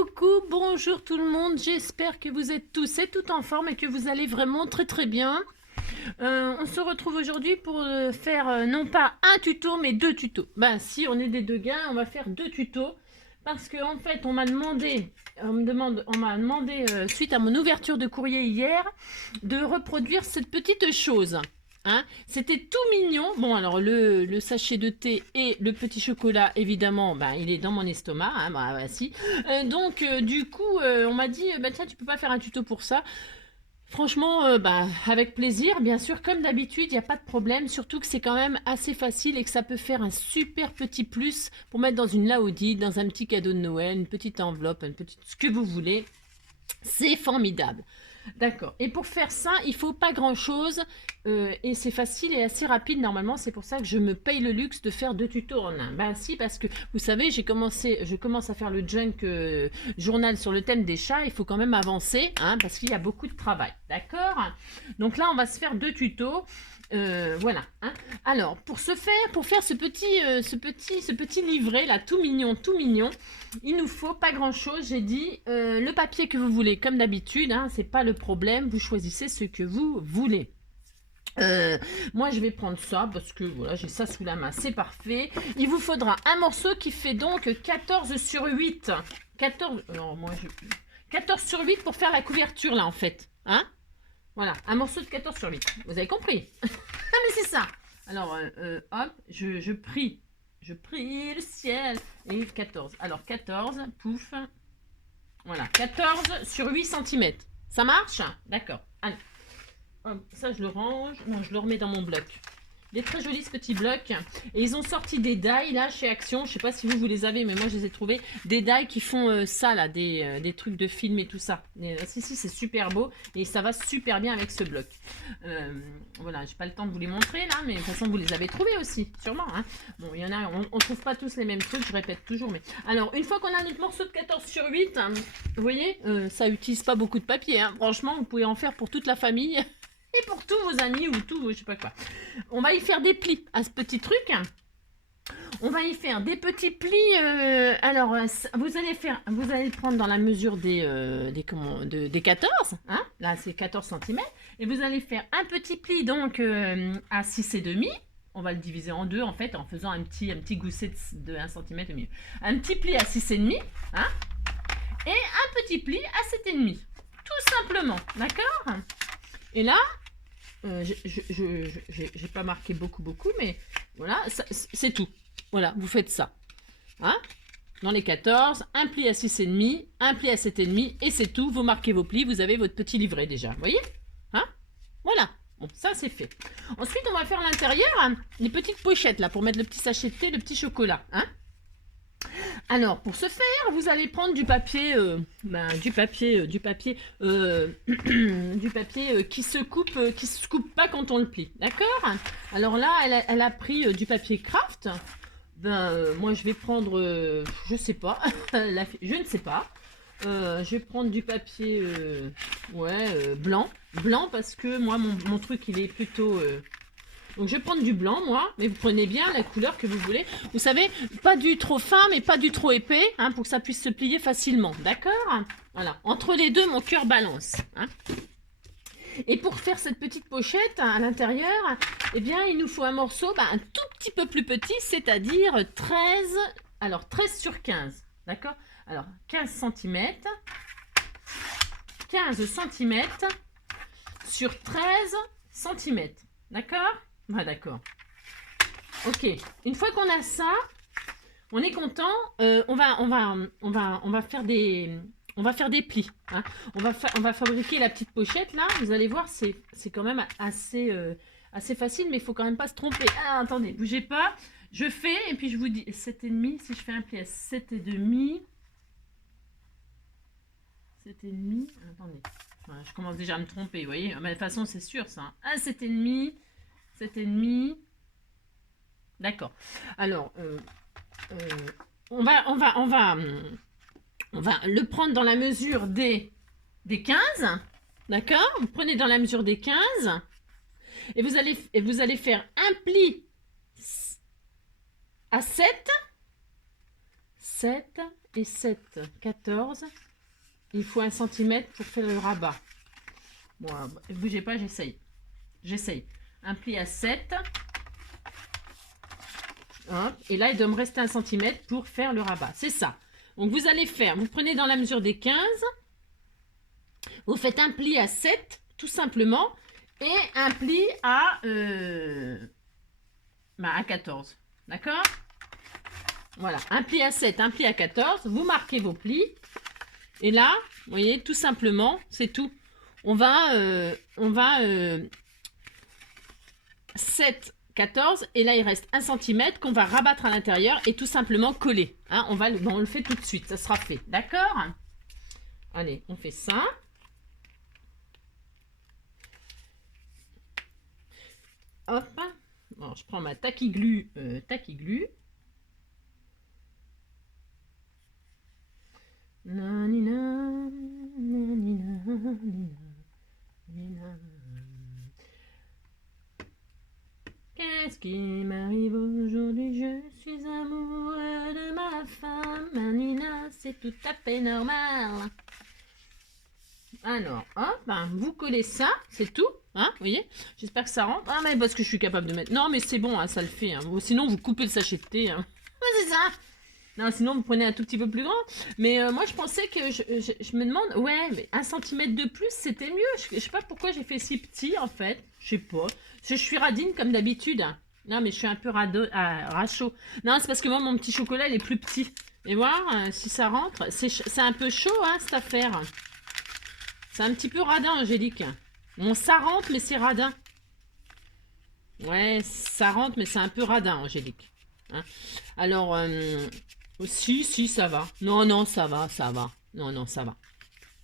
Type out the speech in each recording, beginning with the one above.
Coucou, bonjour tout le monde, j'espère que vous êtes tous et toutes en forme et que vous allez vraiment très bien. On se retrouve aujourd'hui pour faire non pas un tuto mais deux tutos. Ben si on est des deux gars, on va faire deux tutos parce que en fait on m'a demandé, suite à mon ouverture de courrier hier de reproduire cette petite chose. Hein, c'était tout mignon. Bon, alors le sachet de thé et le petit chocolat, évidemment, bah, il est dans mon estomac. Hein, bah, si. Donc, du coup, on m'a dit, bah, tiens, tu peux pas faire un tuto pour ça. Franchement, bah, avec plaisir, bien sûr, comme d'habitude, il n'y a pas de problème. Surtout que c'est quand même assez facile et que ça peut faire un super petit plus pour mettre dans une laodie, dans un petit cadeau de Noël, une petite enveloppe, ce que vous voulez. C'est formidable. D'accord. Et pour faire ça, il faut pas grand-chose et c'est facile et assez rapide normalement. C'est pour ça que je me paye le luxe de faire deux tutos en un. Ben si, parce que vous savez, je commence à faire le junk journal sur le thème des chats. Il faut quand même avancer, hein, parce qu'il y a beaucoup de travail. D'accord? Donc là, on va se faire deux tutos. Voilà. Hein. Alors, pour faire ce petit livret là, tout mignon, il nous faut pas grand chose. J'ai dit le papier que vous voulez, comme d'habitude. Hein, c'est pas le problème. Vous choisissez ce que vous voulez. Moi, je vais prendre ça parce que voilà, j'ai ça sous la main. C'est parfait. Il vous faudra un morceau qui fait donc 14 sur 8. 14. Non, 14 sur 8 pour faire la couverture là en fait. Hein? Voilà, un morceau de 14 sur 8. Vous avez compris? Ah, mais c'est ça. Alors, hop, je prie le ciel. Et 14. Alors, 14, pouf. Voilà, 14 sur 8 cm. Ça marche? D'accord. Allez. Hop, ça, je le range. Non, je le remets dans mon bloc. Il est très joli ce petit bloc. Et ils ont sorti des die là chez Action. Je sais pas si vous les avez, mais moi je les ai trouvés. Des die qui font ça là, des trucs de film et tout ça. Si, c'est super beau. Et ça va super bien avec ce bloc. Voilà, j'ai pas le temps de vous les montrer là, mais de toute façon vous les avez trouvés aussi, sûrement. Hein. Bon, il y en a, on trouve pas tous les mêmes trucs, je répète toujours. Mais alors, une fois qu'on a notre morceau de 14 sur 8, hein, vous voyez, ça utilise pas beaucoup de papier. Hein. Franchement, vous pouvez en faire pour toute la famille. Et pour tous vos amis ou tout, je sais pas quoi. On va y faire des plis à ce petit truc. On va y faire des petits plis. Alors, vous allez le prendre dans la mesure des 14. Hein, là, c'est 14 cm. Et vous allez faire un petit pli donc à 6,5. On va le diviser en deux en fait en faisant un petit gousset de 1 cm au milieu. Un petit pli à 6,5. Hein, et un petit pli à 7,5. Tout simplement. D'accord? Et là, j'ai pas marqué beaucoup, mais voilà, c'est tout. Voilà, vous faites ça. Hein, dans les 14, un pli à 6,5, un pli à 7,5, et c'est tout. Vous marquez vos plis, vous avez votre petit livret déjà. Vous voyez? Hein, voilà. Bon, ça c'est fait. Ensuite, on va faire l'intérieur, hein, les petites pochettes là, pour mettre le petit sachet de thé, le petit chocolat. Hein. Alors, pour ce faire, vous allez prendre du papier, qui se coupe pas quand on le plie, d'accord? Alors là, elle a pris du papier craft. Moi, je vais prendre, je sais pas, je ne sais pas. Je vais prendre du papier, blanc parce que moi, mon truc, il est plutôt donc je vais prendre du blanc moi, mais vous prenez bien la couleur que vous voulez. Vous savez, pas du trop fin mais pas du trop épais, hein, pour que ça puisse se plier facilement, d'accord? Voilà, entre les deux mon cœur balance. Hein. Et pour faire cette petite pochette à l'intérieur, eh bien il nous faut un morceau un tout petit peu plus petit, c'est-à-dire 13 sur 15, d'accord? Alors 15 cm, 15 cm sur 13 cm, d'accord? Ah, d'accord. Ok. Une fois qu'on a ça, on est content. On va faire des plis. Hein. On va fabriquer la petite pochette là. Vous allez voir, c'est quand même assez facile, mais il faut quand même pas se tromper. Ah, attendez, bougez pas. Je fais et puis je vous dis 7,5. Si je fais un pli à 7,5. 7,5. Attendez. Voilà, je commence déjà à me tromper, vous voyez. Mais de toute façon, c'est sûr ça. Un 7,5. 7,5. D'accord. Alors, on va le prendre dans la mesure des 15. D'accord? Vous prenez dans la mesure des 15. Et vous allez faire un pli à 7, 7 et 7, 14. Il faut 1 cm pour faire le rabat. Bon, bougez pas, j'essaye. Un pli à 7. Hop, et là, il doit me rester 1 cm pour faire le rabat. C'est ça. Donc, vous allez faire, vous prenez dans la mesure des 15. Vous faites un pli à 7, tout simplement. Et un pli à 14. D'accord? Voilà, un pli à 7, un pli à 14. Vous marquez vos plis. Et là, vous voyez, tout simplement, c'est tout. On va 7, 14. Et là, il reste 1 cm qu'on va rabattre à l'intérieur et tout simplement coller. Hein, on le fait tout de suite. Ça sera fait. D'accord? Allez, on fait ça. Hop. Bon, je prends ma taquiglu. Qu'est-ce qui m'arrive aujourd'hui? Je suis amoureux de ma femme. Nanina, c'est tout à fait normal. Alors, hop, vous collez ça, c'est tout. Hein, vous voyez? J'espère que ça rentre. Ah, mais parce que je suis capable de mettre... Non, mais c'est bon, hein, ça le fait. Hein. Sinon, vous coupez le sachet de thé. Hein. C'est ça. Non, sinon, vous prenez un tout petit peu plus grand. Mais moi, je pensais que... Je me demande... Ouais, mais 1 cm de plus, c'était mieux. Je sais pas pourquoi j'ai fait si petit, en fait. Je sais pas. Je suis radine, comme d'habitude. Non, mais je suis un peu rachot. Non, c'est parce que moi, mon petit chocolat, il est plus petit. Et voir si ça rentre. C'est un peu chaud, hein, cette affaire. C'est un petit peu radin, Angélique. Bon, ça rentre, mais c'est radin. Ouais, ça rentre, mais c'est un peu radin, Angélique. Hein? Alors, si, ça va. Non, ça va. Non, ça va.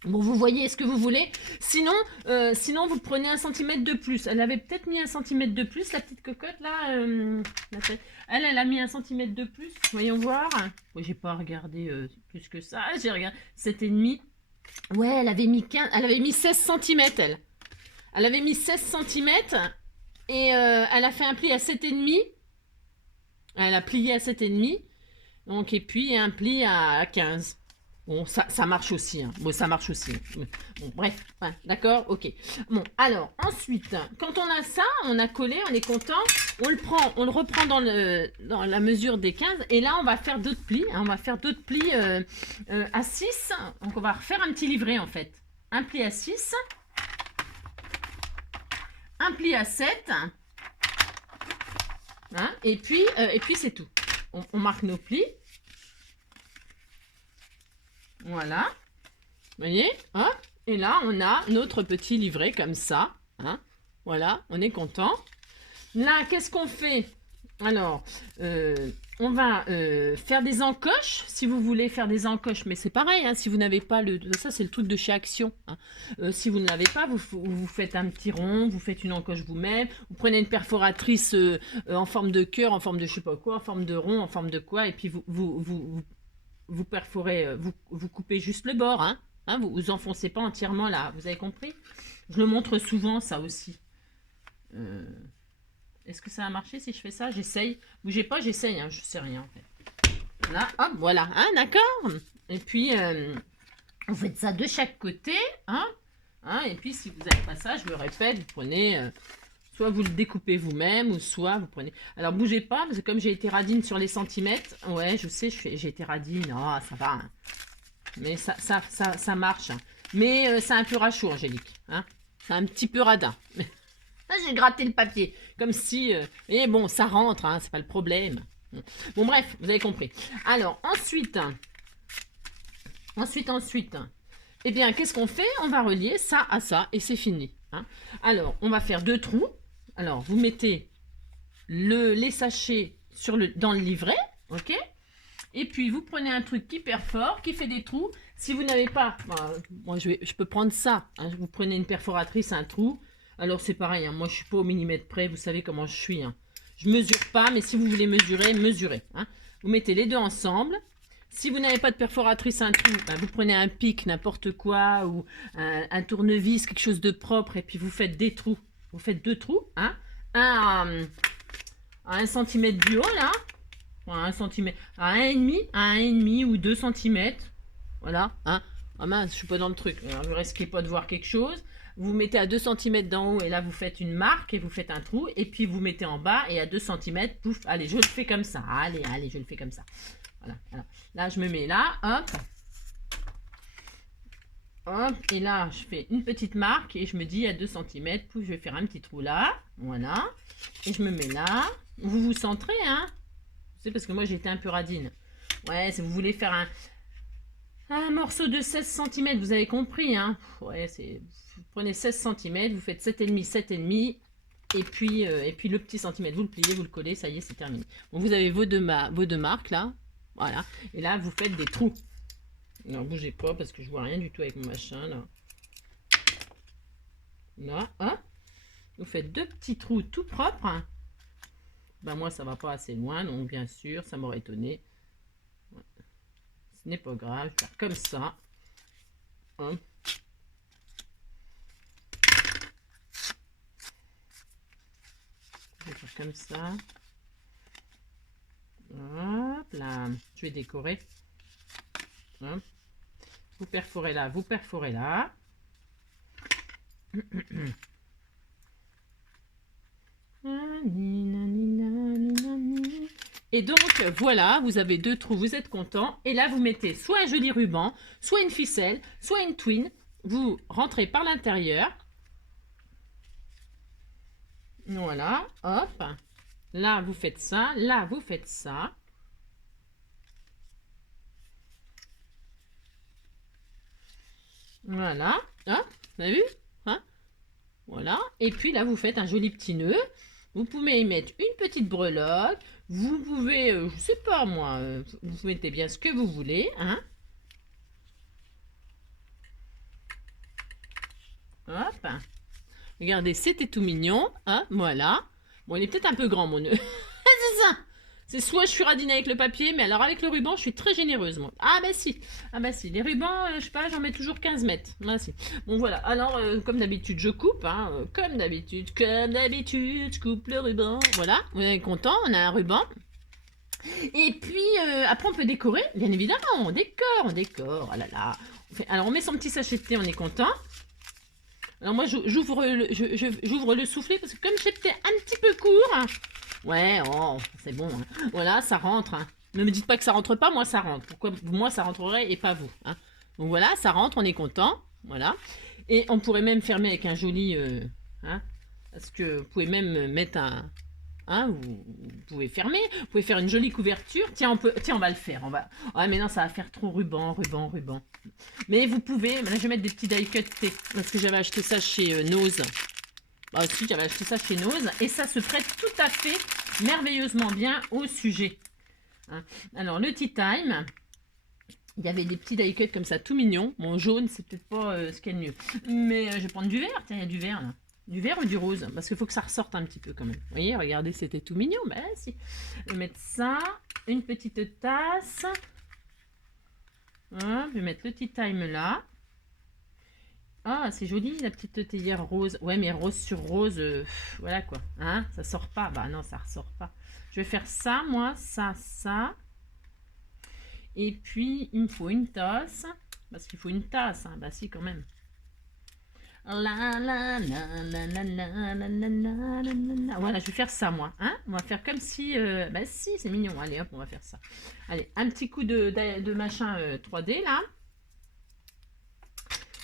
Bon, vous voyez ce que vous voulez. Sinon, vous prenez 1 cm de plus. Elle avait peut-être mis 1 cm de plus, la petite cocotte, là. Elle a mis 1 cm de plus. Voyons voir. Bon, j'ai pas regardé plus que ça. J'ai regardé 7,5. Ouais, elle avait mis 16 cm, elle. Elle avait mis 16 cm et elle a fait un pli à 7,5. Elle a plié à 7,5. Donc, et puis un pli à 15. Bon, ça marche aussi. Hein. Bon, ça marche aussi. Bon, bref. Ouais, d'accord, ok. Bon, alors, ensuite, quand on a ça, on a collé, on est content. On le reprend dans la mesure des 15. Et là, on va faire d'autres plis. Hein, on va faire d'autres plis à 6. Donc, on va refaire un petit livret, en fait. Un pli à 6. Un pli à 7. Hein, et puis c'est tout. On marque nos plis. Voilà. Vous voyez, hein? Et là, on a notre petit livret comme ça. Hein? Voilà, on est content. Là, qu'est-ce qu'on fait? Alors, on va faire des encoches, si vous voulez faire des encoches. Mais c'est pareil, hein, si vous n'avez pas ça, c'est le truc de chez Action. Hein. Si vous ne l'avez pas, vous faites un petit rond, vous faites une encoche vous-même. Vous prenez une perforatrice en forme de cœur, en forme de je sais pas quoi, en forme de rond, en forme de quoi. Et puis, vous perforez, vous coupez juste le bord. Hein. Hein, vous enfoncez pas entièrement là. Vous avez compris? Je le montre souvent, ça aussi. Est-ce que ça a marché si je fais ça? J'essaye. Bougez pas, j'essaye. Hein, je sais rien en fait. Là, hop, voilà. Hein, d'accord. Et puis, vous faites ça de chaque côté. Hein, et puis, si vous n'avez pas ça, je le répète, vous prenez... soit vous le découpez vous-même, ou soit vous prenez... Alors, bougez pas, parce que comme j'ai été radine sur les centimètres... Ouais, je sais, j'ai été radine. Oh, ça va. Hein. Mais ça marche. Hein. Mais c'est un peu rachou, Angélique. Hein. C'est un petit peu radin. J'ai gratté le papier. Comme si... mais bon, ça rentre, hein, c'est pas le problème. Bon, bref, vous avez compris. Alors, ensuite... Eh bien, qu'est-ce qu'on fait? On va relier ça à ça et c'est fini. Hein. Alors, on va faire 2 trous. Alors, vous mettez les sachets dans le livret. OK? Et puis, vous prenez un truc qui perfore, qui fait des trous. Si vous n'avez pas... Bah, moi, je peux prendre ça. Hein. Vous prenez une perforatrice, un trou. Alors, c'est pareil. Hein. Moi, je ne suis pas au millimètre près. Vous savez comment je suis. Hein. Je ne mesure pas, mais si vous voulez mesurer, mesurez. Hein. Vous mettez les deux ensemble. Si vous n'avez pas de perforatrice, un trou, bah, vous prenez un pic, n'importe quoi, ou un tournevis, quelque chose de propre, et puis vous faites des trous. Vous faites 2 trous. Hein. Un à 1 cm du haut, là. 1 centimètre, à 1,5 ou 2 centimètres. Voilà, hein. Ah mince, je suis pas dans le truc. Alors, vous risquez pas de voir quelque chose. Vous mettez à 2 centimètres d'en haut et là vous faites une marque et vous faites un trou. Et puis vous mettez en bas et à 2 centimètres, pouf, allez, je le fais comme ça. Allez, allez, je le fais comme ça. Voilà, voilà. Là, je me mets là, hop. Hop, et là, je fais une petite marque et je me dis à 2 centimètres, pouf, je vais faire un petit trou là. Voilà. Et je me mets là. Vous vous centrez, hein. C'est parce que moi, j'étais un peu radine. Ouais, si vous voulez faire un morceau de 16 centimètres, vous avez compris, hein. Ouais, vous prenez 16 centimètres, vous faites 7,5, 7,5. Et puis le petit centimètre, vous le pliez, vous le collez, ça y est, c'est terminé. Bon, vous avez vos deux marques là. Voilà. Et là, vous faites des trous. Non, bougez pas parce que je vois rien du tout avec mon machin là. Là, hop. Vous faites 2 petits trous tout propres. Ben moi, ça va pas assez loin, donc bien sûr, ça m'aurait étonné. Ouais. Ce n'est pas grave, je vais faire comme ça. Hop. Je vais faire comme ça. Hop là. Je vais décorer. Hop. Vous perforez là, vous perforez là. Et donc, voilà, vous avez 2 trous, vous êtes content. Et là, vous mettez soit un joli ruban, soit une ficelle, soit une twine. Vous rentrez par l'intérieur. Voilà, hop. Là, vous faites ça. Là, vous faites ça. Voilà, hop, vous avez vu, hein? Voilà, et puis là, vous faites un joli petit nœud. Vous pouvez y mettre une petite breloque. Vous pouvez, je sais pas moi, vous mettez bien ce que vous voulez, hein? Hop. Regardez, c'était tout mignon, hein? Voilà. Bon, il est peut-être un peu grand, mon nœud. C'est ça. C'est soit je suis radine avec le papier, mais alors avec le ruban, je suis très généreuse, moi. Ah bah si, les rubans, je sais pas, j'en mets toujours 15 mètres. Ah si. Bon voilà, alors comme d'habitude, je coupe, hein, comme d'habitude, je coupe le ruban. Voilà, on est content, on a un ruban. Et puis après, on peut décorer, bien évidemment, on décore, oh là là. Alors on met son petit sachet de thé, on est content. Alors moi, j'ouvre le soufflet parce que comme j'étais un petit peu court, hein, ouais, oh, c'est bon. Hein. Voilà, ça rentre. Hein. Ne me dites pas que ça rentre pas, moi ça rentre. Pourquoi moi ça rentrerait et pas vous, hein. Donc voilà, ça rentre, on est content. Voilà. Et on pourrait même fermer avec un joli... hein, parce que vous pouvez même mettre un... Hein, vous pouvez fermer, vous pouvez faire une jolie couverture. Tiens, on va le faire. Ouais, mais non, ça va faire trop ruban. Mais vous pouvez... Là, je vais mettre des petits die cut thé. Parce que j'avais acheté ça chez Nose. Bah aussi, j'avais acheté ça chez Nose. Et ça se prête tout à fait merveilleusement bien au sujet. Hein. Alors, le tea time... Il y avait des petits die cut comme ça, tout mignons. Bon, jaune, c'est peut-être pas ce qu'il y a de mieux. Mais je vais prendre du vert. Tiens, il y a du vert, là. Du vert ou du rose? Parce qu'il faut que ça ressorte un petit peu quand même. Vous voyez, regardez, c'était tout mignon. Ben si. Je vais mettre ça. Une petite tasse. Hop, je vais mettre le tea time là. Ah, c'est joli la petite théière rose. Ouais, mais rose sur rose, voilà quoi. Hein, ça sort pas. Bah non, ça ressort pas. Je vais faire ça, moi. Ça. Et puis, il me faut une tasse. Parce qu'il faut une tasse. Hein. Bah si, quand même. Voilà, je vais faire ça, moi. Hein, on va faire comme si... bah si, c'est mignon. Allez, hop, on va faire ça. Allez, un petit coup de machin 3D, là.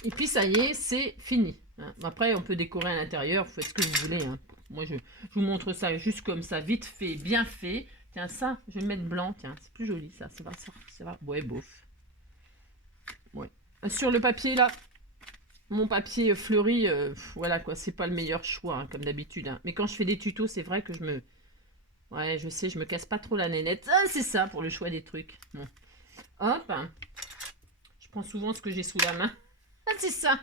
Et puis, ça y est, c'est fini. Hein. Après, on peut décorer à l'intérieur. Vous faites ce que vous voulez. Hein. Moi, je vous montre ça juste comme ça, vite fait, bien fait. Tiens, ça, je vais mettre blanc. Tiens, c'est plus joli, ça. Ça va. Ouais, bof. Ouais. Sur le papier, là... Mon papier fleuri, voilà quoi, c'est pas le meilleur choix, hein, comme d'habitude. Hein. Mais quand je fais des tutos, c'est vrai que ouais, je sais, je me casse pas trop la nénette. Ah, c'est ça pour le choix des trucs. Bon. Hop. Je prends souvent ce que j'ai sous la main. Ah, c'est ça.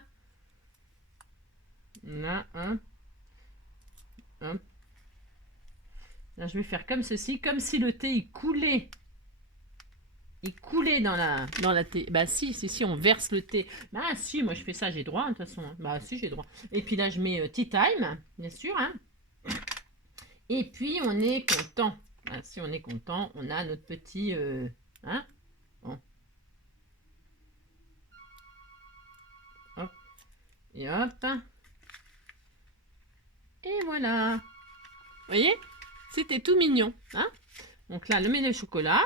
Là, hein. Hop. Là, je vais faire comme ceci, comme si le thé il coulait. Il coulait dans la thé. Bah si, on verse le thé. Bah si, moi je fais ça, j'ai droit, de toute façon. Hein. Bah si, j'ai droit. Et puis là, je mets tea time, bien sûr. Hein. Et puis, on est content. Voilà, si on est content, on a notre petit... hein, bon. Hop, et hop. Et voilà. Vous voyez? C'était tout mignon. Hein? Donc là, le mélange chocolat.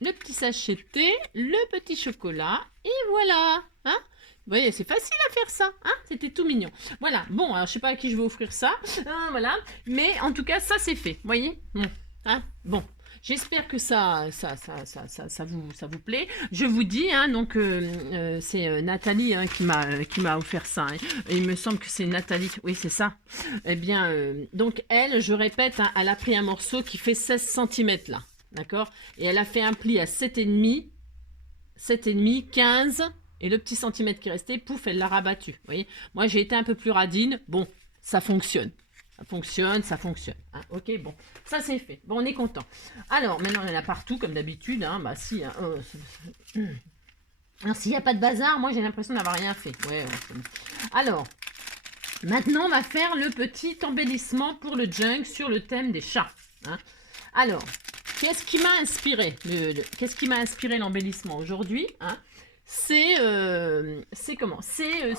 Le petit sachet de thé. Le petit chocolat. Et voilà. Hein? Vous voyez, c'est facile à faire ça. Hein? C'était tout mignon. Voilà. Bon, alors je sais pas à qui je vais offrir ça. Voilà. Mais en tout cas, ça c'est fait. Vous voyez? Bon. Hein? Bon. J'espère que ça vous plaît. Je vous dis, hein, donc c'est Nathalie hein, qui m'a offert ça. Hein. Il me semble que c'est Nathalie. Oui, c'est ça. Eh bien, donc elle, je répète, hein, elle a pris un morceau qui fait 16 cm là. D'accord? Et elle a fait un pli à 7,5, 7,5, 15. Et le petit centimètre qui restait, pouf, elle l'a rabattu. Vous voyez? Moi, j'ai été un peu plus radine. Bon, ça fonctionne. Ça fonctionne, ça fonctionne. Hein. Ok, bon, ça c'est fait. Bon, on est content. Alors, maintenant, il y en a partout, comme d'habitude. Hein. Bah, si. Hein, alors, s'il n'y a pas de bazar, moi, j'ai l'impression d'avoir rien fait. Ouais, alors, maintenant, on va faire le petit embellissement pour le junk sur le thème des chats. Hein. Alors, qu'est-ce qui m'a inspiré qu'est-ce qui m'a inspiré l'embellissement aujourd'hui hein. C'est comment? C'est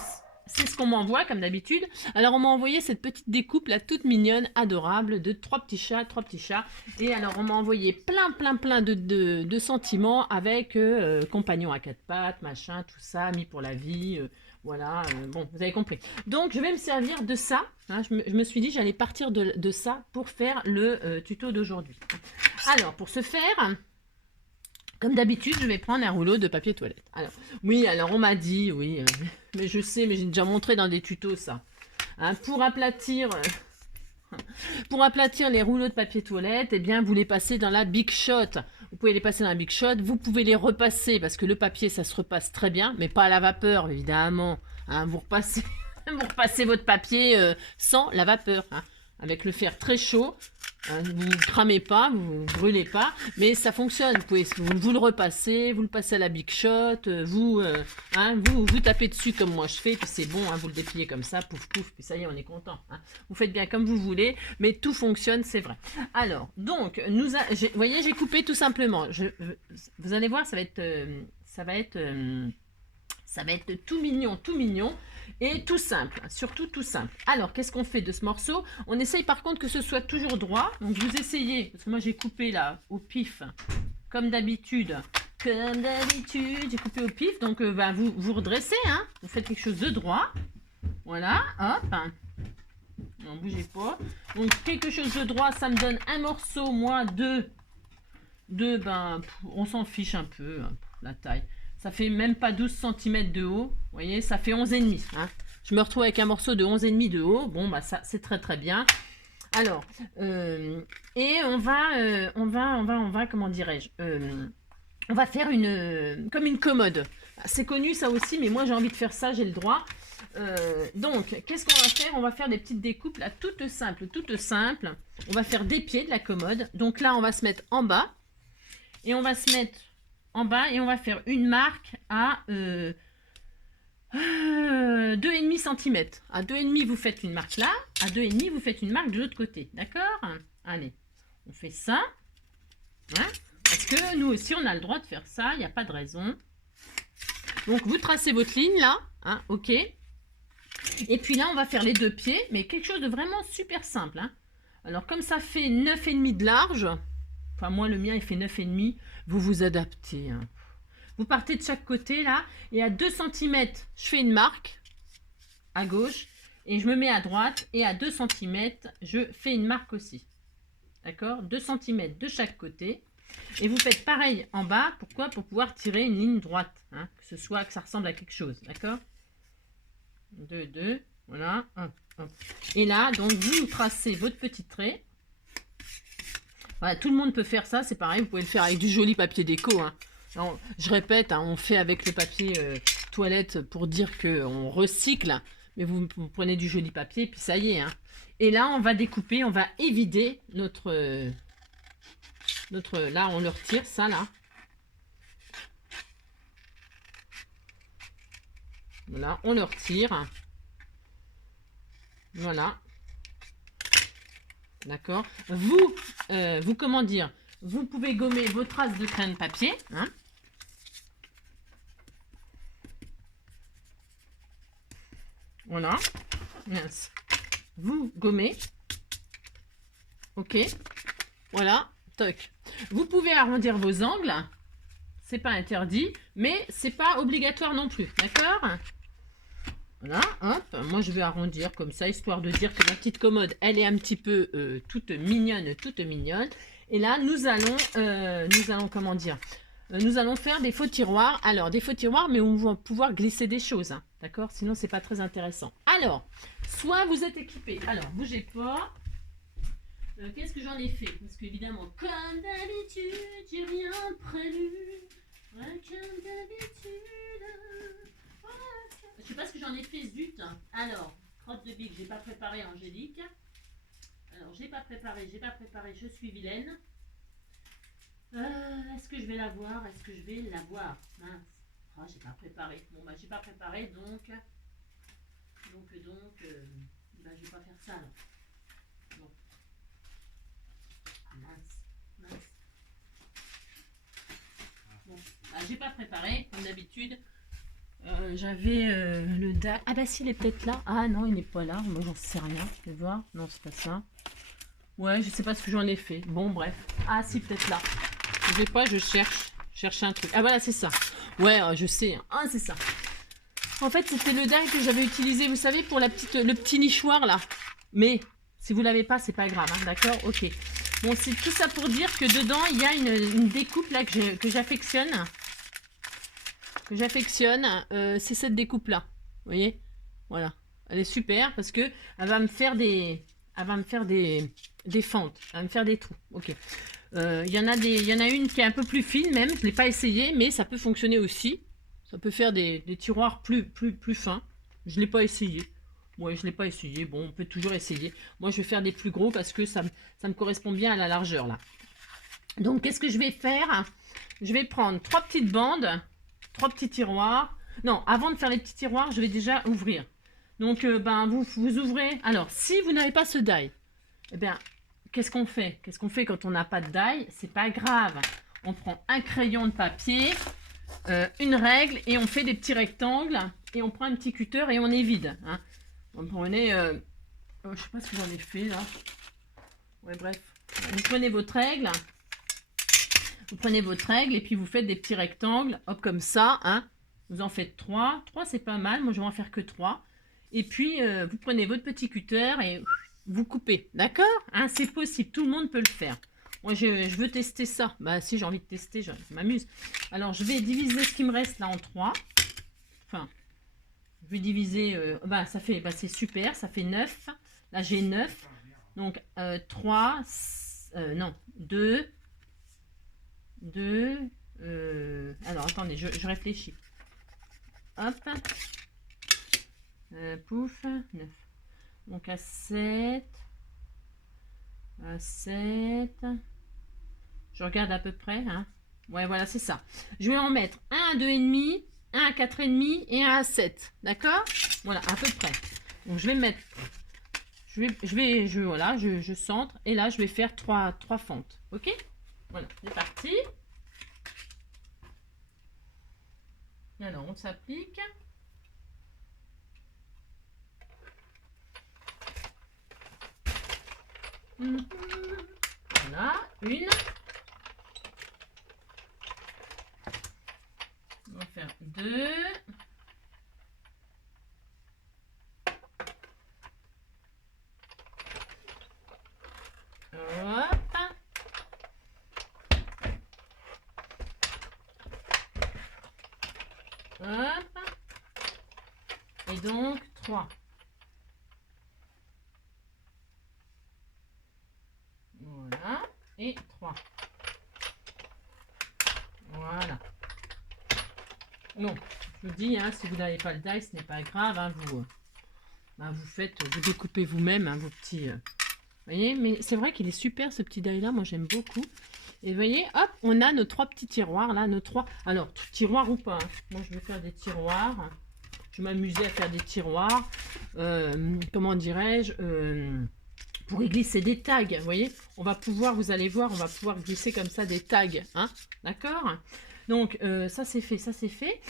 ce qu'on m'envoie comme d'habitude. Alors on m'a envoyé cette petite découpe là toute mignonne, adorable de trois petits chats. Et alors on m'a envoyé plein de sentiments avec compagnon à quatre pattes, machin, tout ça, mis pour la vie. Voilà, bon, vous avez compris. Donc je vais me servir de ça. Hein, je me suis dit j'allais partir de ça pour faire le tuto d'aujourd'hui. Alors pour ce faire... Comme d'habitude, je vais prendre un rouleau de papier toilette. Alors, oui, alors on m'a dit, oui, mais je sais, mais j'ai déjà montré dans des tutos ça. Hein, pour aplatir les rouleaux de papier toilette, eh bien, vous les passez dans la Big Shot. Vous pouvez les passer dans la Big Shot. Vous pouvez les repasser parce que le papier, ça se repasse très bien, mais pas à la vapeur, évidemment. Hein, vous repassez votre papier sans la vapeur. Hein, avec le fer très chaud. Vous ne cramez pas, vous ne brûlez pas, mais ça fonctionne. Vous le repassez, vous le passez à la Big Shot, vous tapez dessus comme moi je fais, puis c'est bon, hein, vous le dépliez comme ça, pouf pouf, puis ça y est, on est content. Hein. Vous faites bien comme vous voulez, mais tout fonctionne, c'est vrai. Alors, donc, vous voyez, j'ai coupé tout simplement. Vous allez voir, ça va être tout mignon. Et tout simple, surtout tout simple. Alors, qu'est-ce qu'on fait de ce morceau? On essaye par contre que ce soit toujours droit. Donc, vous essayez, parce que moi j'ai coupé là au pif, comme d'habitude. J'ai coupé au pif. Donc, vous redressez, hein. Vous faites quelque chose de droit. Voilà, hop. Non, bougez pas. Donc, quelque chose de droit, ça me donne un morceau, moi, on s'en fiche un peu, hein, la taille. Ça fait même pas 12 cm de haut. Vous voyez, ça fait 11,5. Hein. Je me retrouve avec un morceau de 11,5 de haut. Bon, bah ça, c'est très bien. Alors, et on va, comment dirais-je, on va faire comme une commode. C'est connu ça aussi, mais moi j'ai envie de faire ça, j'ai le droit. Donc, qu'est-ce qu'on va faire? On va faire des petites découpes là, toutes simples. On va faire des pieds de la commode. Donc là, on va se mettre en bas. Et on va se mettre en bas et on va faire une marque à 2,5 cm. À 2,5 vous faites une marque là, à 2,5 vous faites une marque de l'autre côté. D'accord? Allez, on fait ça. Hein, parce que nous aussi on a le droit de faire ça, il n'y a pas de raison. Donc vous tracez votre ligne là, hein, ok. Et puis là on va faire les deux pieds, mais quelque chose de vraiment super simple. Hein. Alors comme ça fait 9,5 de large, enfin moi le mien il fait 9,5, vous vous adaptez. Hein. Vous partez de chaque côté là, et à 2 cm, je fais une marque à gauche, et je me mets à droite, et à 2 cm, je fais une marque aussi. D'accord? 2 cm de chaque côté. Et vous faites pareil en bas. Pourquoi? Pour pouvoir tirer une ligne droite. Hein, que ça ressemble à quelque chose. D'accord? 2. Voilà. Hop. Et là, donc, vous tracez votre petit trait. Voilà, tout le monde peut faire ça. C'est pareil. Vous pouvez le faire avec du joli papier déco. Hein. Alors, je répète, hein, on fait avec le papier toilette pour dire qu'on recycle. Mais vous prenez du joli papier, puis ça y est. Hein. Et là, on va découper, on va évider notre... là, on le retire, ça, là. Voilà, on le retire. Voilà. d'accord? Vous, comment dire, vous pouvez gommer vos traces de crayon de papier, hein? Voilà. Mince. Vous gommez. Ok. Voilà. Toc. Vous pouvez arrondir vos angles. C'est pas interdit, mais c'est pas obligatoire non plus. D'accord? Voilà, hop, moi je vais arrondir comme ça, histoire de dire que ma petite commode, elle est un petit peu toute mignonne, toute mignonne. Et là, nous allons, comment dire, nous allons faire des faux tiroirs. Alors, des faux tiroirs, mais on va pouvoir glisser des choses, hein, d'accord? Sinon, c'est pas très intéressant. Alors, soit vous êtes équipé. Alors, bougez pas. Qu'est-ce que j'en ai fait? Parce qu'évidemment, comme d'habitude, j'ai rien prévu. Ouais, comme d'habitude. Je sais pas ce que j'en ai fait, zut. Alors, crotte de bique, j'ai pas préparé, Angélique. Alors, j'ai pas préparé, je suis vilaine. Est-ce que je vais la voir? Est-ce que je vais la voir? Mince. Ah, j'ai pas préparé. Bon, bah, j'ai pas préparé, donc, bah, je vais pas faire ça, alors. Bon. Mince. Bon, bah, j'ai pas préparé, comme d'habitude. J'avais le DAC. Ah bah si, il est peut-être là. Ah non, il n'est pas là. Moi, j'en sais rien. Je vais voir. Non, c'est pas ça. Ouais, je sais pas ce que j'en ai fait. Bon, bref. Ah si, peut-être là. Je vais pas, je cherche un truc. Ah voilà, c'est ça. Ouais, je sais. Ah, c'est ça. En fait, c'était le DAC que j'avais utilisé, vous savez, pour le petit nichoir là. Mais si vous l'avez pas, c'est pas grave, hein, d'accord? Ok. Bon, c'est tout ça pour dire que dedans, il y a une découpe là que j'affectionne. C'est cette découpe là, vous voyez, voilà, elle est super parce que elle va me faire des fentes, elle va me faire des trous. Ok, il y en a une qui est un peu plus fine même, je l'ai pas essayé, mais ça peut fonctionner aussi, ça peut faire des tiroirs plus fins. Je l'ai pas essayé. Ouais, je l'ai pas essayé. Bon, on peut toujours essayer. Moi, je vais faire des plus gros parce que ça me correspond bien à la largeur là. Donc, qu'est-ce que je vais faire? Je vais prendre 3 petites bandes. 3 petits tiroirs. Non, avant de faire les petits tiroirs, je vais déjà ouvrir. Donc, ben, vous ouvrez. Alors, si vous n'avez pas ce die, eh bien, qu'est-ce qu'on fait? Qu'est-ce qu'on fait quand on n'a pas de die? C'est pas grave. On prend un crayon de papier, une règle, et on fait des petits rectangles. Et on prend un petit cutter et on est vide. Hein. On prenez... je sais pas ce que j'en ai fait, là. Ouais, bref. Vous prenez votre règle. Vous prenez votre règle et puis vous faites des petits rectangles, hop, comme ça, hein. Vous en faites 3. 3, c'est pas mal. Moi, je vais en faire que 3. Et puis, vous prenez votre petit cutter et vous coupez. D'accord, hein, c'est possible. Tout le monde peut le faire. Moi, je veux tester ça. Bah, si j'ai envie de tester, je m'amuse. Alors, je vais diviser ce qui me reste là en 3. Enfin, je vais diviser... ça fait... Bah, c'est super. Ça fait 9. Là, j'ai 9. Donc, 3... non, 2... alors attendez, je réfléchis. Hop. Pouf. 9. Donc à 7. À 7. Je regarde à peu près. Hein. Ouais, voilà, c'est ça. Je vais en mettre un à 2,5, un à 4,5 et un à 7. D'accord? Voilà, à peu près. Donc je vais mettre... Voilà, je centre. Et là, je vais faire 3 fentes. Ok? Voilà, c'est parti. Alors, on s'applique. Voilà, une. On va faire 2. Hop. Hop. Et donc 3. Voilà. Et 3. Voilà. Bon, je vous dis, hein, si vous n'avez pas le die, ce n'est pas grave. Hein, vous découpez vous-même hein, vos petits... Vous voyez, mais c'est vrai qu'il est super ce petit die là, moi j'aime beaucoup. Et vous voyez, hop, on a nos 3 petits tiroirs là, nos 3. Alors, tiroirs ou pas, hein. Moi je vais faire des tiroirs. Je m'amusais à faire des tiroirs. Comment dirais-je pour y glisser des tags, vous voyez. On va pouvoir, vous allez voir, on va pouvoir glisser comme ça des tags, hein, d'accord? Donc, ça c'est fait, ça c'est fait.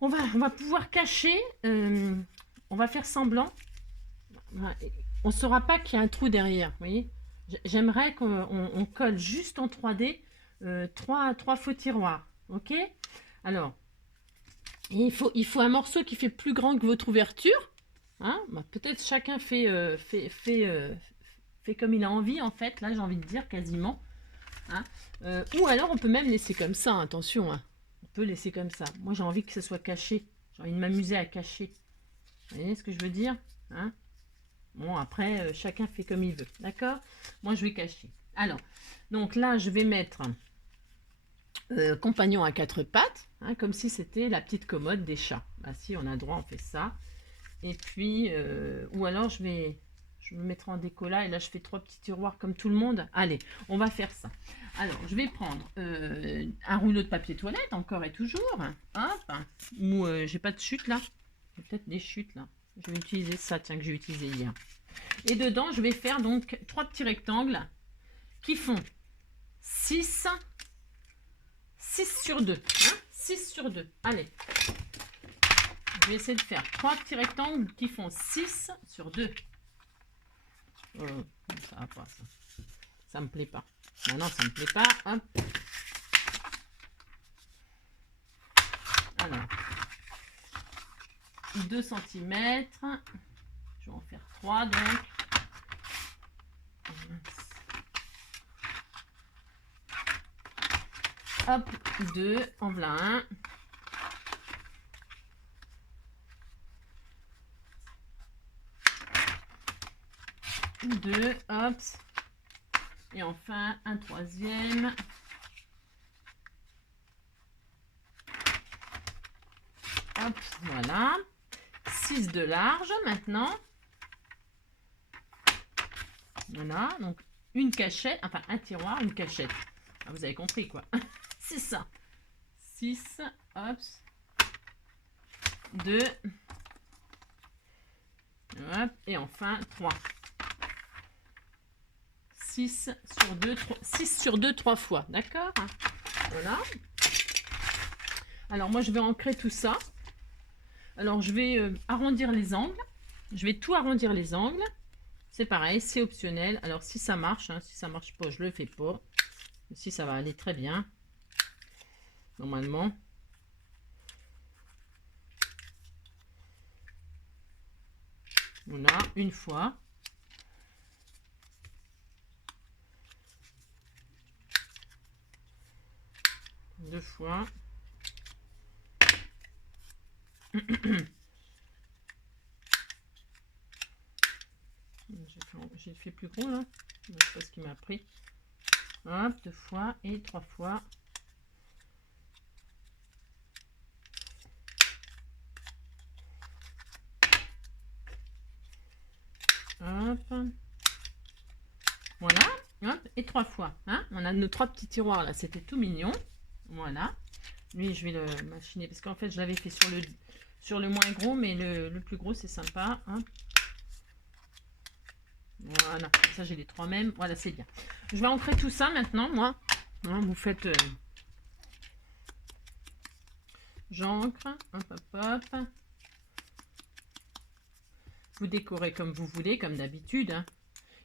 On va pouvoir cacher, on va faire semblant. On ne saura pas qu'il y a un trou derrière, vous voyez. J'aimerais qu'on colle juste en 3D trois faux tiroirs, ok? Alors, il faut un morceau qui fait plus grand que votre ouverture. Hein, bah, peut-être chacun fait comme il a envie, en fait. Là, j'ai envie de dire quasiment. Hein. Ou alors, on peut même laisser comme ça. Attention, hein. On peut laisser comme ça. Moi, j'ai envie que ce soit caché. J'ai envie de m'amuser à cacher. Vous voyez ce que je veux dire, hein? Bon, après, chacun fait comme il veut. D'accord? Moi, je vais cacher. Alors, donc là, je vais mettre compagnon à 4 pattes, hein, comme si c'était la petite commode des chats. Bah, si on a droit, on fait ça. Et puis, ou alors je me mettrai en décollage et là je fais 3 petits tiroirs comme tout le monde. Allez, on va faire ça. Alors, je vais prendre un rouleau de papier toilette, encore et toujours. Hop, ou j'ai pas de chute là. J'ai peut-être des chutes là. Je vais utiliser ça, tiens, que j'ai utilisé hier. Et dedans, je vais faire donc 3 petits rectangles qui font 6 sur 2. Hein, 6 sur 2. Allez. Je vais essayer de faire 3 petits rectangles qui font 6 sur 2. Ça va pas, ça. Ça me plaît pas. Non, ça me plaît pas. Hop. Alors. 2 cm. Je vais en faire 3 donc. Hop, 2, en voilà un. Deux, hop. Et enfin, un troisième. Hop, voilà. 6 de large maintenant. Voilà, donc une cachette, enfin un tiroir, une cachette. Ah, vous avez compris quoi. C'est ça. 6, hop. 2. Hop, et enfin 3. 6 sur 2, 3, 6 sur 2, 3 fois. D'accord? Voilà. Alors, moi, je vais ancrer tout ça. Alors, je vais arrondir les angles. Je vais tout arrondir les angles. C'est pareil, c'est optionnel. Alors, si ça marche, hein, si ça marche pas, je le fais pas. Si ça va aller très bien. Normalement. Voilà, une fois. Deux fois. J'ai fait plus gros là. Je ne sais pas ce qui m'a pris. Hop, 2 fois et 3 fois. Hop. Voilà. Hop, et 3 fois. Hein, on a nos 3 petits tiroirs là. C'était tout mignon. Voilà. Lui, je vais le machiner parce qu'en fait, je l'avais fait sur le moins gros, mais le plus gros, c'est sympa. Hein. Voilà. Ça, j'ai les 3 mêmes. Voilà, c'est bien. Je vais ancrer tout ça maintenant, moi. Hein, vous faites... j'ancre. Hop, hop, hop. Vous décorez comme vous voulez, comme d'habitude. Hein.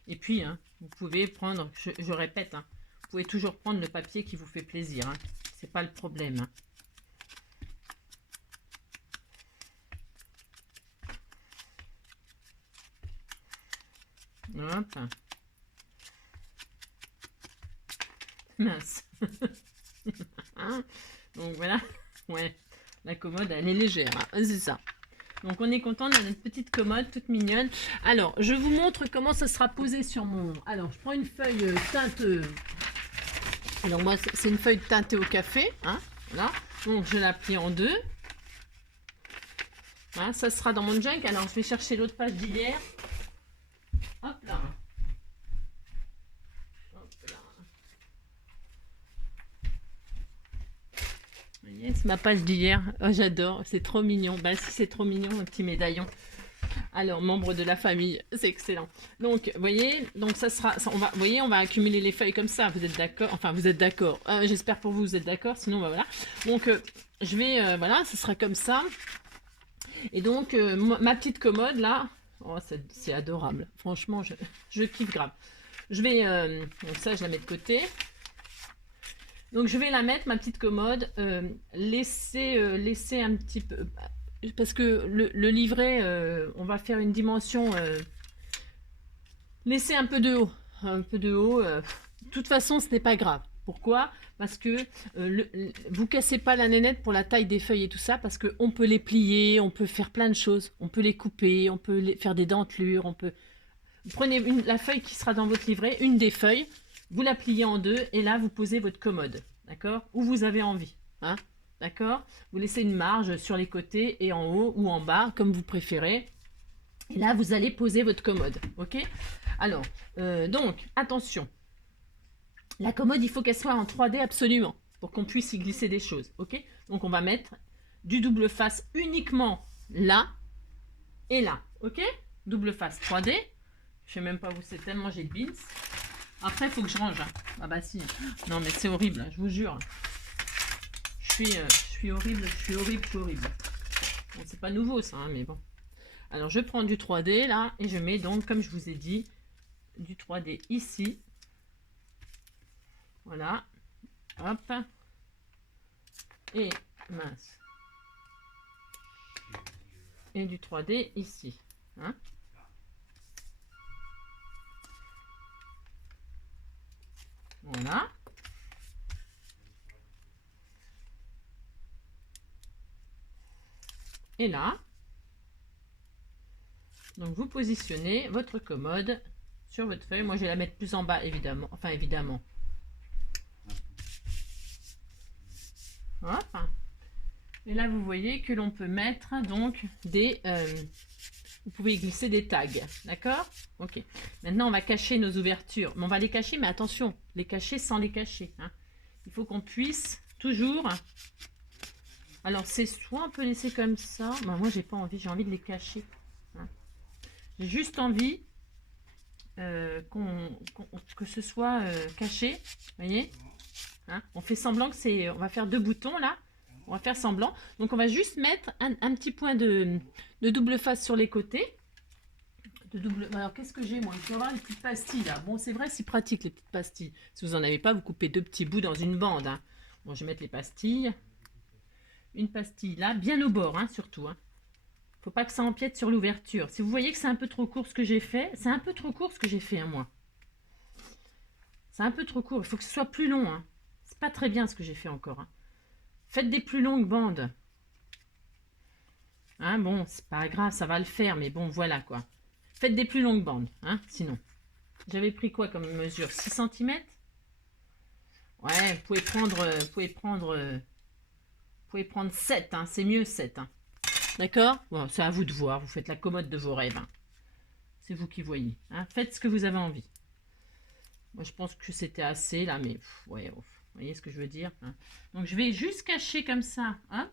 Et puis, hein, vous pouvez prendre, je répète, hein, vous pouvez toujours prendre le papier qui vous fait plaisir. Hein. C'est pas le problème. Hein. Hop. Mince. Donc voilà. Ouais. La commode, elle est légère. Hein. C'est ça. Donc on est content de notre petite commode toute mignonne. Alors je vous montre comment ça sera posé sur mon... Alors je prends une feuille teinte... Alors moi c'est une feuille teintée au café. Hein, voilà. Donc je la plie en 2. Voilà, ça sera dans mon junk. Alors je vais chercher l'autre page d'hier. Hop là. Hop là. Vous voyez, c'est ma page d'hier. Oh, j'adore, c'est trop mignon. Bah si, c'est trop mignon, un petit médaillon. Alors, membre de la famille, c'est excellent. Donc, vous voyez, donc ça sera, ça, vous voyez, on va accumuler les feuilles comme ça. Vous êtes d'accord? Enfin, vous êtes d'accord. J'espère pour vous, vous êtes d'accord. Sinon, bah, voilà. Donc, je vais, voilà, ce sera comme ça. Et donc, ma petite commode là, oh, c'est adorable. Franchement, je kiffe grave. Je vais, donc ça, je la mets de côté. Donc, je vais la mettre, ma petite commode, laisser un petit peu. Parce que le livret, on va faire une dimension, laisser un peu de haut. Un peu de haut. De toute façon, ce n'est pas grave. Pourquoi? Parce que vous cassez pas la nénette pour la taille des feuilles et tout ça, parce qu'on peut les plier, on peut faire plein de choses. On peut les couper, on peut faire des dentelures, on peut... Vous prenez la feuille qui sera dans votre livret, une des feuilles, vous la pliez en deux, et là, vous posez votre commode. D'accord? Où vous avez envie. Hein? D'accord? Vous laissez une marge sur les côtés et en haut ou en bas, comme vous préférez. Et là, vous allez poser votre commode. Ok? Alors, donc, attention. La commode, il faut qu'elle soit en 3D absolument, pour qu'on puisse y glisser des choses. Ok? Donc, on va mettre du double face uniquement là et là. Ok? Double face 3D. Je sais même pas où c'est, tellement j'ai de bins. Après, il faut que je range. Hein. Ah bah si. Non, mais c'est horrible, je vous jure. Je suis horrible, je suis horrible, je suis horrible. Bon, c'est pas nouveau ça, hein, mais bon. Alors, je prends du 3D là et je mets donc, comme je vous ai dit, du 3D ici. Voilà. Hop. Et mince. Et du 3D ici. Hein? Voilà. Et là, donc vous positionnez votre commode sur votre feuille. Moi, je vais la mettre plus en bas, évidemment. Enfin, évidemment. Hop. Et là, vous voyez que l'on peut mettre donc des... vous pouvez glisser des tags. D'accord? Ok. Maintenant, on va cacher nos ouvertures. Mais on va les cacher, mais attention, les cacher sans les cacher. Hein. Il faut qu'on puisse toujours... Alors, c'est soit on peut laisser comme ça. Ben, moi, j'ai pas envie. J'ai envie de les cacher. Hein. J'ai juste envie que ce soit caché. Vous voyez? Hein, on fait semblant que c'est... On va faire 2 boutons, là. On va faire semblant. Donc, on va juste mettre un petit point de double face sur les côtés. Alors, qu'est-ce que j'ai, moi? Il faut avoir les petites pastilles, là. Bon, c'est vrai, c'est pratique, les petites pastilles. Si vous n'en avez pas, vous coupez 2 petits bouts dans une bande. Hein. Bon, je vais mettre les pastilles. Une pastille, là, bien au bord, hein, surtout. Hein. Faut pas que ça empiète sur l'ouverture. Si vous voyez que c'est un peu trop court ce que j'ai fait, c'est un peu trop court ce que j'ai fait, hein, moi. C'est un peu trop court. Il faut que ce soit plus long. Hein. C'est pas très bien ce que j'ai fait encore. Hein. Faites des plus longues bandes. Hein, bon, c'est pas grave, ça va le faire, mais bon, voilà quoi. Faites des plus longues bandes, hein, sinon. J'avais pris quoi comme mesure? 6 cm? Ouais, vous pouvez prendre 7, hein, c'est mieux 7. Hein. D'accord? Bon, c'est à vous de voir, vous faites la commode de vos rêves. Hein. C'est vous qui voyez. Hein. Faites ce que vous avez envie. Moi, je pense que c'était assez là, mais ouais, vous voyez ce que je veux dire. Hein. Donc, je vais juste cacher comme ça. Hein.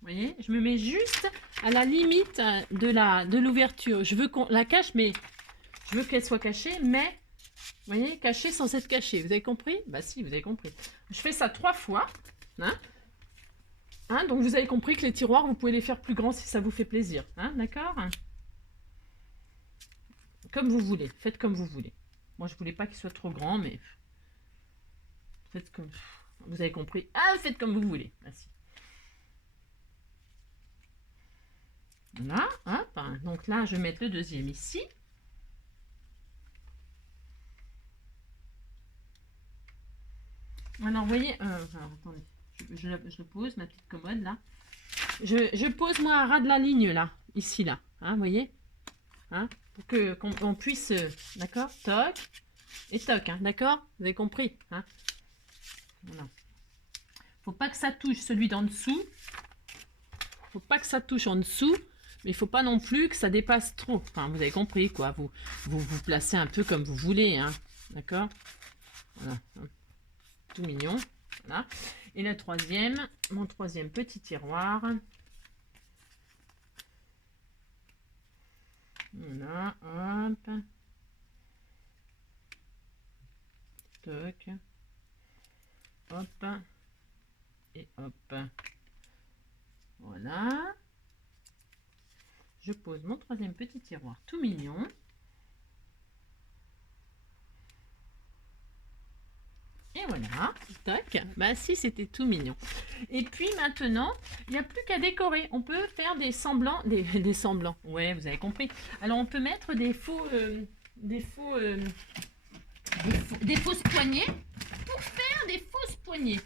Vous voyez, je me mets juste à la limite de l'ouverture. Je veux qu'on la cache, mais je veux qu'elle soit cachée, mais vous voyez, cachée sans être cachée. Vous avez compris? Bah si, vous avez compris. Je fais ça 3 fois. Hein. Hein, donc vous avez compris que les tiroirs, vous pouvez les faire plus grands si ça vous fait plaisir. Hein, d'accord? Comme vous voulez. Faites comme vous voulez. Moi, je voulais pas qu'il soit trop grand, mais faites comme... Vous avez compris. Ah, faites comme vous voulez. Merci. Voilà, hop. Donc là, je vais mettre le deuxième ici. Alors, vous voyez, alors, attendez, je le pose, ma petite commode là. Je pose moi à ras de la ligne là, ici là, hein, vous voyez, hein, pour qu'on puisse, d'accord, toc et toc, hein, d'accord, vous avez compris, hein. Voilà. Faut pas que ça touche celui d'en dessous. Faut pas que ça touche en dessous. Mais il faut pas non plus que ça dépasse trop. Enfin, vous avez compris, quoi. Vous placez un peu comme vous voulez, hein. D'accord? Voilà. Tout mignon. Voilà. Et la troisième, mon troisième petit tiroir. Voilà, hop. Toc. Hop. Et hop. Voilà. Je pose mon troisième petit tiroir tout mignon. Et voilà, tac, bah si c'était tout mignon. Et puis maintenant, il n'y a plus qu'à décorer. On peut faire des semblants, des semblants, ouais, vous avez compris. Alors on peut mettre des fausses poignées pour faire des fausses poignées.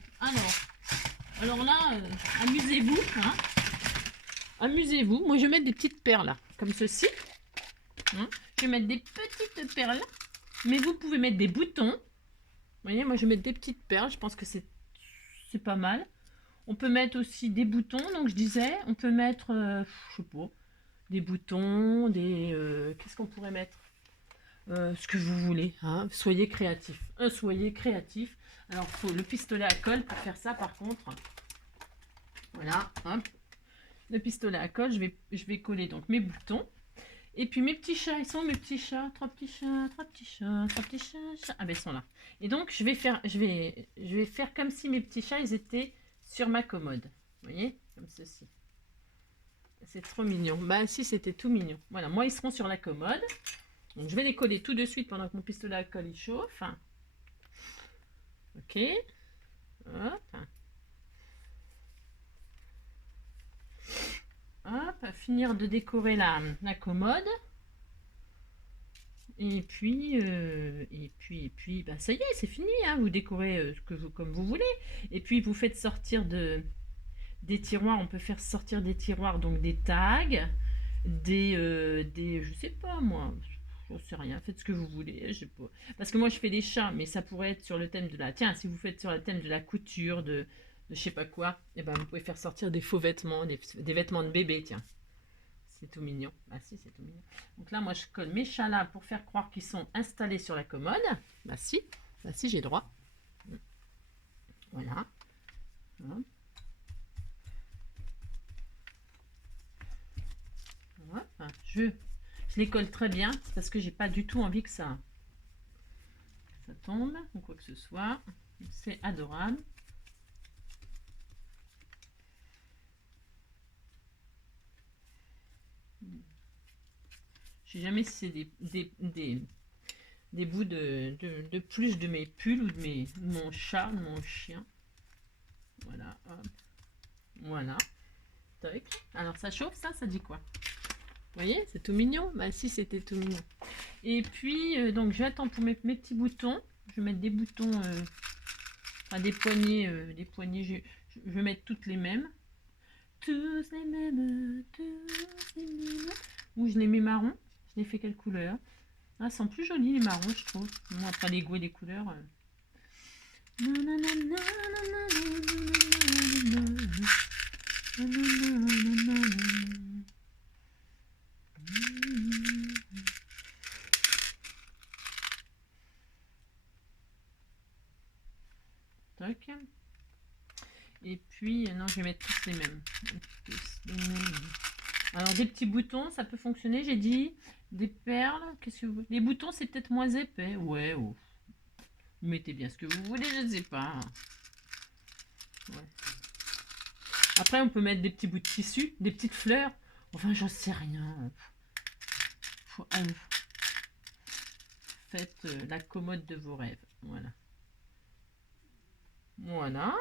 Alors là, amusez-vous, hein. Amusez-vous. Moi je vais mettre des petites perles là, comme ceci. Hein. Je vais mettre des petites perles, mais vous pouvez mettre des boutons. Vous voyez, moi je vais mettre des petites perles, je pense que c'est pas mal. On peut mettre aussi des boutons, donc je disais, on peut mettre, je sais pas, des boutons, qu'est-ce qu'on pourrait mettre, ce que vous voulez, hein. Soyez créatifs, soyez créatifs. Alors il faut le pistolet à colle pour faire ça par contre. Voilà, hop. Le pistolet à colle, je vais coller donc mes boutons. Et puis mes petits chats, ils sont mes petits chats, trois petits chats, trois petits chats, trois petits chats. Ah ben ils sont là. Et donc je vais faire comme si mes petits chats ils étaient sur ma commode. Vous voyez, comme ceci. C'est trop mignon. Bah si c'était tout mignon. Voilà, moi ils seront sur la commode. Donc je vais les coller tout de suite pendant que mon pistolet à colle il chauffe. Ok. Hop. Hop, finir de décorer la commode. Et puis, bah ça y est, c'est fini. Hein, vous décorez comme vous voulez. Et puis, vous faites sortir des tiroirs. On peut faire sortir des tiroirs, donc des tags, je sais pas moi, j'en sais rien. Faites ce que vous voulez. Je sais pas. Parce que moi, je fais des chats, mais ça pourrait être sur le thème de la. Tiens, si vous faites sur le thème de la couture, de je sais pas quoi, et ben vous pouvez faire sortir des faux vêtements, des vêtements de bébé, tiens. C'est tout mignon. Ah si, c'est tout mignon. Donc là, moi, je colle mes chats là pour faire croire qu'ils sont installés sur la commode. Bah si, j'ai droit. Voilà. Hop. Hop. Je les colle très bien parce que j'ai pas du tout envie que ça tombe ou quoi que ce soit. C'est adorable. Je sais jamais si c'est des bouts de plus de mes pulls ou de mon chat, de mon chien. Voilà, hop. Voilà. Toc. Alors ça chauffe, ça dit quoi? Vous voyez, c'est tout mignon. Bah si, c'était tout mignon. Et puis, donc j'attends pour mes petits boutons. Je vais mettre des boutons, enfin des poignées, je vais mettre toutes les mêmes. Tous les mêmes, tous les mêmes. Ou je les mets marron. Je les fais quelle couleur? Ah, elles sont plus jolies les marrons, je trouve. Bon, après les goûts et les couleurs. Toc. Et puis, non, je vais mettre tous les mêmes. Alors, des petits boutons, ça peut fonctionner, j'ai dit. Des perles, qu'est-ce que vous voulez? Les boutons, c'est peut-être moins épais. Ouais, oh. Vous mettez bien ce que vous voulez, je ne sais pas. Ouais. Après, on peut mettre des petits bouts de tissu, des petites fleurs. Enfin, j'en sais rien. Faites la commode de vos rêves. Voilà. Voilà.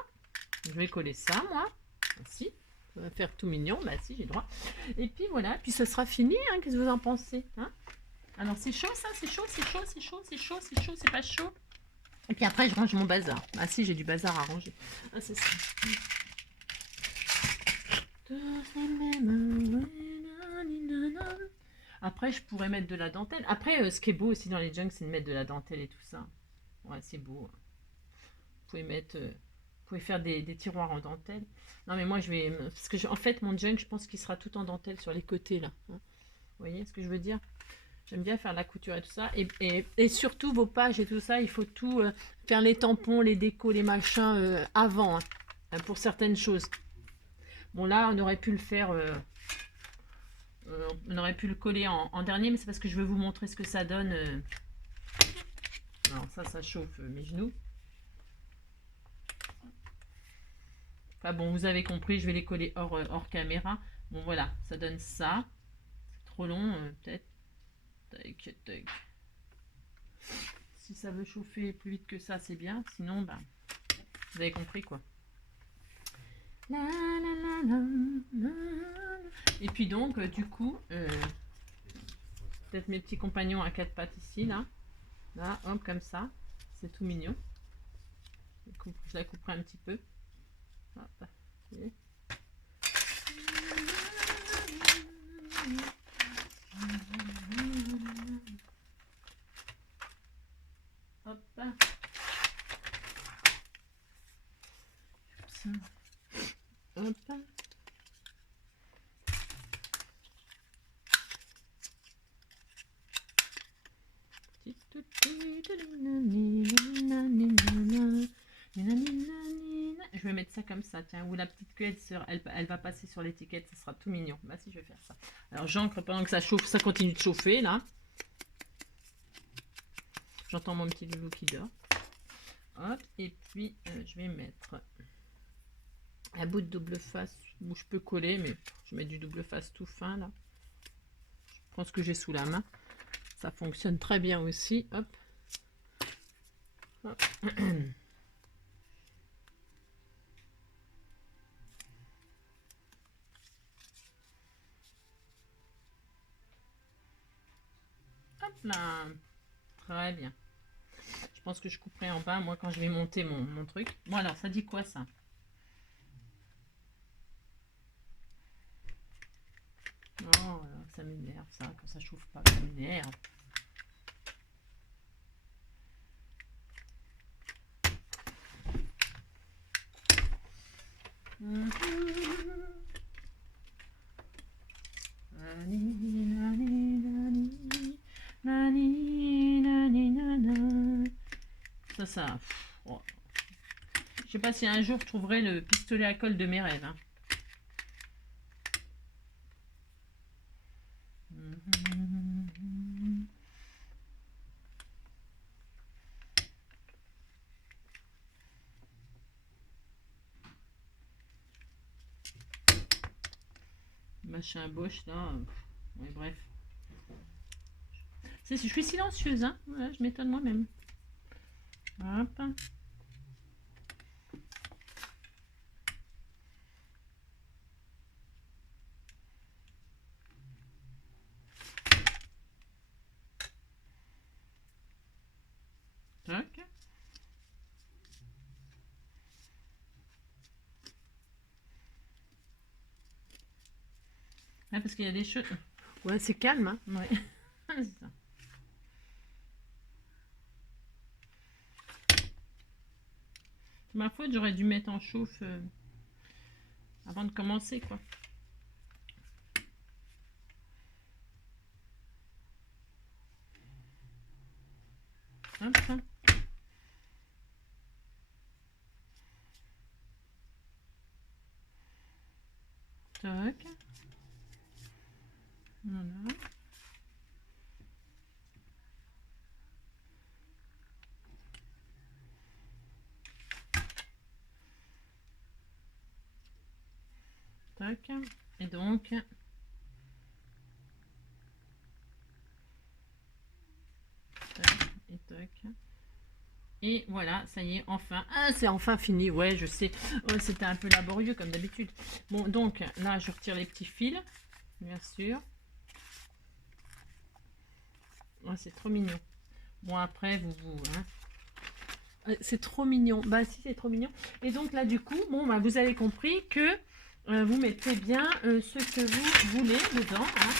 Je vais coller ça, moi. Ainsi. Ça va faire tout mignon. Bah si, j'ai droit. Et puis voilà. Puis ça sera fini. Hein. Qu'est-ce que vous en pensez, hein? Alors, c'est chaud, ça? C'est chaud, c'est chaud, c'est chaud, c'est chaud, c'est chaud, c'est pas chaud? Et puis après, je range mon bazar. Ah si, j'ai du bazar à ranger. Ah, c'est ça. Après, je pourrais mettre de la dentelle. Après, ce qui est beau aussi dans les junks, c'est de mettre de la dentelle et tout ça. Ouais, c'est beau. Vous pouvez mettre... Vous pouvez faire des tiroirs en dentelle. Non, mais moi, je vais... Parce que, en fait, mon junk, je pense qu'il sera tout en dentelle sur les côtés, là. Hein. Vous voyez ce que je veux dire? J'aime bien faire la couture et tout ça. Et surtout, vos pages et tout ça, il faut tout faire les tampons, les décos, les machins avant, hein, pour certaines choses. Bon, là, on aurait pu le faire... On aurait pu le coller en dernier, mais c'est parce que je veux vous montrer ce que ça donne. Alors ça chauffe mes genoux. Enfin bon, vous avez compris, je vais les coller hors caméra. Bon voilà, ça donne ça. C'est trop long, peut-être. Tac, tac. Si ça veut chauffer plus vite que ça, c'est bien. Sinon, bah, vous avez compris quoi. Et puis donc, du coup, peut-être mes petits compagnons à quatre pattes ici, là. Là, hop, comme ça. C'est tout mignon. Je la couperai un petit peu. Hop. Okay. Hop. Ça. Hop. Je vais mettre ça comme ça, tiens, où la petite queue, elle va passer sur l'étiquette, ça sera tout mignon. Bah si, je vais faire ça. Alors j'encre pendant que ça chauffe, ça continue de chauffer, là. J'entends mon petit loulou qui dort. Hop, et puis je vais mettre un bout de double face où je peux coller, mais je mets du double face tout fin, là. Je prends ce que j'ai sous la main. Ça fonctionne très bien aussi. Hop. Hop. Hop là. Très bien. Je pense que je couperai en bas, moi, quand je vais monter mon truc. Bon, alors, ça dit quoi, ça? Oh, ça m'énerve, ça. Quand ça chauffe pas, ça m'énerve. Ça. Oh. Je sais pas si un jour je trouverai le pistolet à colle de mes rêves. Hein. Machin Bosch là. Ouais, bref. Je suis silencieuse, hein. Voilà, je m'étonne moi-même. Hop. Tac. Ah, parce qu'il y a des choses. Ouais, c'est calme, hein. Ouais. C'est ça. Ma faute, j'aurais dû mettre en chauffe avant de commencer, quoi. Hop. Tac. Voilà. Tac. Et donc... Tac. Et tac. Et voilà, ça y est, enfin. Ah, c'est enfin fini. Ouais, je sais. Oh, c'était un peu laborieux comme d'habitude. Bon, donc là, je retire les petits fils, bien sûr. Oh, c'est trop mignon. Bon, après, hein. C'est trop mignon. Bah si, c'est trop mignon. Et donc là, du coup, bon, bah, vous avez compris que vous mettez bien ce que vous voulez dedans. Hein.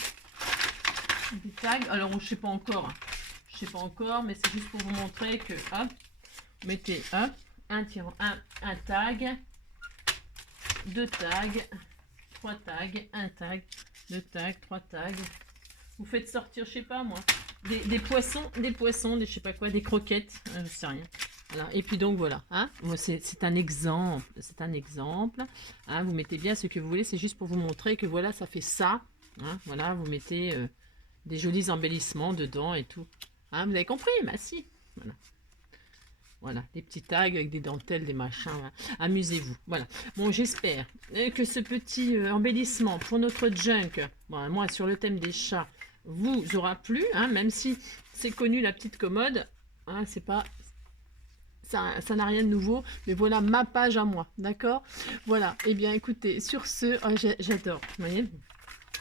Des tags. Alors, je sais pas encore. Je sais pas encore, mais c'est juste pour vous montrer que, hop, mettez, hop, un tag, deux tags, trois tags, un tag, deux tags, trois tags. Vous faites sortir, je sais pas moi, des poissons, des je sais pas quoi, des croquettes, je sais rien. Voilà. Et puis donc voilà, hein, c'est un exemple, hein, vous mettez bien ce que vous voulez, c'est juste pour vous montrer que voilà, ça fait ça, Hein, voilà, vous mettez des jolis embellissements dedans et tout. Hein, vous avez compris? Bah si. Voilà. Voilà, des petits tags avec des dentelles, des machins. Voilà. Amusez-vous. Voilà. Bon, j'espère que ce petit embellissement pour notre junk, bon, moi sur le thème des chats, vous aura plu, hein, même si c'est connu la petite commode. Hein, c'est pas ça n'a rien de nouveau, mais voilà ma page à moi, d'accord? Voilà, et bien écoutez, sur ce, j'adore, vous voyez?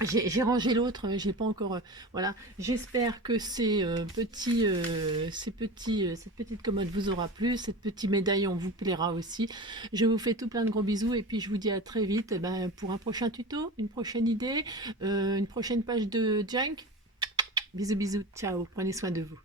J'ai rangé l'autre, j'ai pas encore. Voilà, j'espère que cette petite commode vous aura plu, cette petit médaillon vous plaira aussi. Je vous fais tout plein de gros bisous et puis je vous dis à très vite pour un prochain tuto, une prochaine idée, une prochaine page de junk. Bisous, bisous, ciao, prenez soin de vous.